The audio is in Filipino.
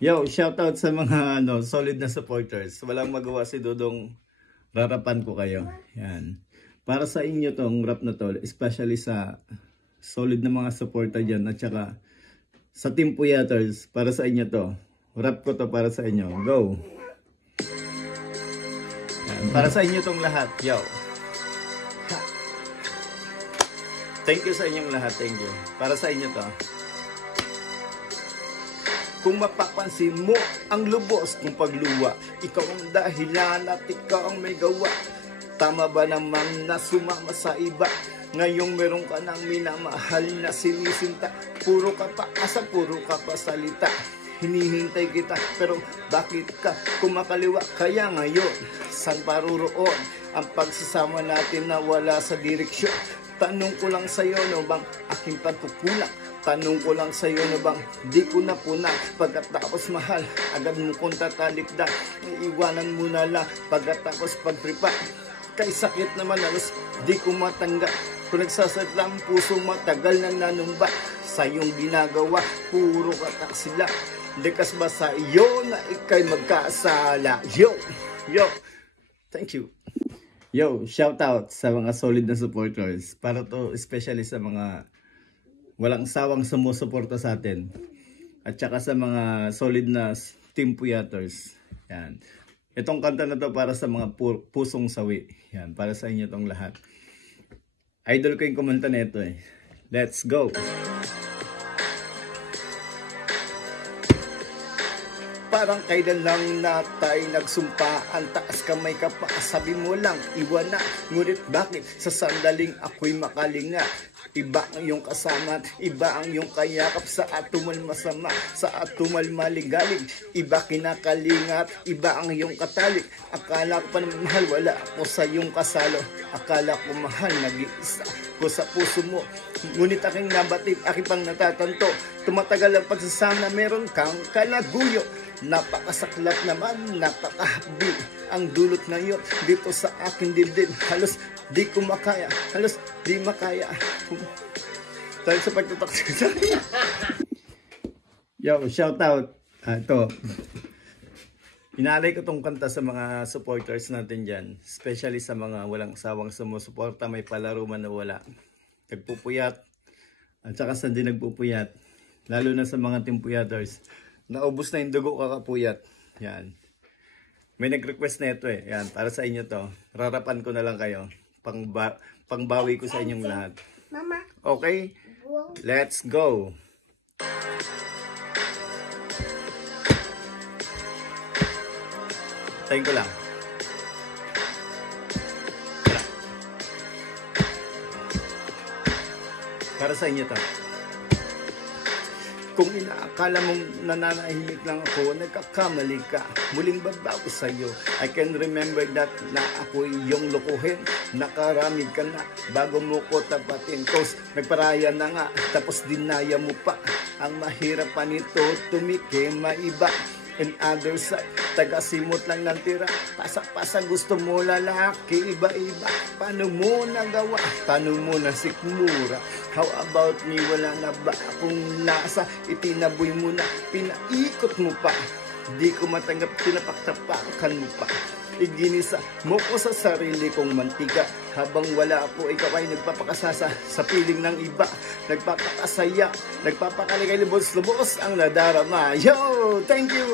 Yo, shoutout sa mga solid na supporters. Walang magawa si Dodong, rarapan ko kayo. Yan. Para sa inyo tong rap na to, especially sa solid na mga supporter dyan at saka sa Team Puyaters, para sa inyo to. Rap ko to para sa inyo. Go! Yan. Para sa inyo tong lahat. Yo! Ha. Thank you sa inyong lahat. Thank you. Para sa inyo to. Kung mapapansin mo ang lubos kong pagluwa, ikaw ang dahilan at ikaw ang may gawa. Tama ba naman na sumama sa iba? Ngayong meron ka ng minamahal na sinisinta. Puro ka pa asa, puro ka pa salita. Hinihintay kita, pero bakit ka kumakaliwa? Kaya ngayon, saan paruroon ang pagsasama natin na wala sa direksyon? Tanong ko lang sa'yo, no bang aking pagkukulang? Tanong ko lang sa'yo na bang di ko na puna? Pagkatapos mahal, agad mo kong tatalikdan. Iiwanan mo na lang pagkatapos pagtripa. Kay sakit naman alas, di ko matanggap. Kung nagsasadla ang puso matagal na nanumba. Sa iyong ginagawa, puro katak sila. Likas ba sa iyo na ikay magkasala? Yo! Yo! Thank you! Yo! Shout out sa mga solid na supporters. Para to especially sa mga walang sawang sumusuporta sa atin. At saka sa mga solid na Team Puyaters. Yan. Itong kanta na to para sa mga pusong sawi. Yan. Para sa inyo tong lahat. Idol ko yung kumanta na ito eh. Let's go! Parang kailan lang na tayo nagsumpa. Ang taas kamay ka pa, sabi mo lang iwan na. Ngunit bakit sa sandaling ako'y makalinga? Iba ang iyong kasama, iba ang iyong kayakap. Sa atumal masama, sa atumal maligalig. Iba kinakalingat, iba ang iyong katalik. Akala ko pa na mahal, wala ako sa iyong kasalo. Akala ko mahal, nag-iisa ko sa puso mo. Ngunit aking nabatid, aking pang natatanto. Tumatagal ang pagsasama, meron kang kalaguyo. Napakasaklap naman, napakahapdi ang dulot ngayon dito sa aking dibdib. Halos di ko makaya, halos di makaya. Dahil sa pagtataksa. Yo, shout out. Ito. Inaalay ko tong kanta sa mga supporters natin dyan. Especially sa mga walang sawang sumusuporta, may palaro man na wala. Nagpupuyat. At saka sa di nagpupuyat. Lalo na sa mga Team Puyaters. Naubos na yung dugo kakapuyat. Yan. May nag-request na ito eh. Yan. Para sa inyo to. Rarapan ko na lang kayo. Pangbawi ko sa inyong lahat. Mama. Okay? Let's go. Tayin ko lang. Para sa inyo to. Kung inaakala mong nananahimik lang ako, nagkakamali ka. Muling babago sa'yo. I can remember that na ako iyong lokohin. Nakaramid ka na bago mo ko tapatin. Cause nagparaya na nga, tapos dinaya mo pa. Ang mahirap pa nito, tumiki, maiba. And other side, taga-simot lang ng tira. Pasak-pasak gusto mo lalaki, iba-iba. Paano mo nagawa? Paano mo nasikmura? How about me? Wala na ba akong lasa? Itinaboy mo na, pinaikot mo pa. Di ko matanggap, tinapaktapakan mo pa. Iginisa mo ko sa sarili kong mantika. Habang wala ako, ikaw ay nagpapakasasa sa piling ng iba. Nagpapakasaya, nagpapakaligay, lubos-lubos ang nadarama. Yo! Thank you!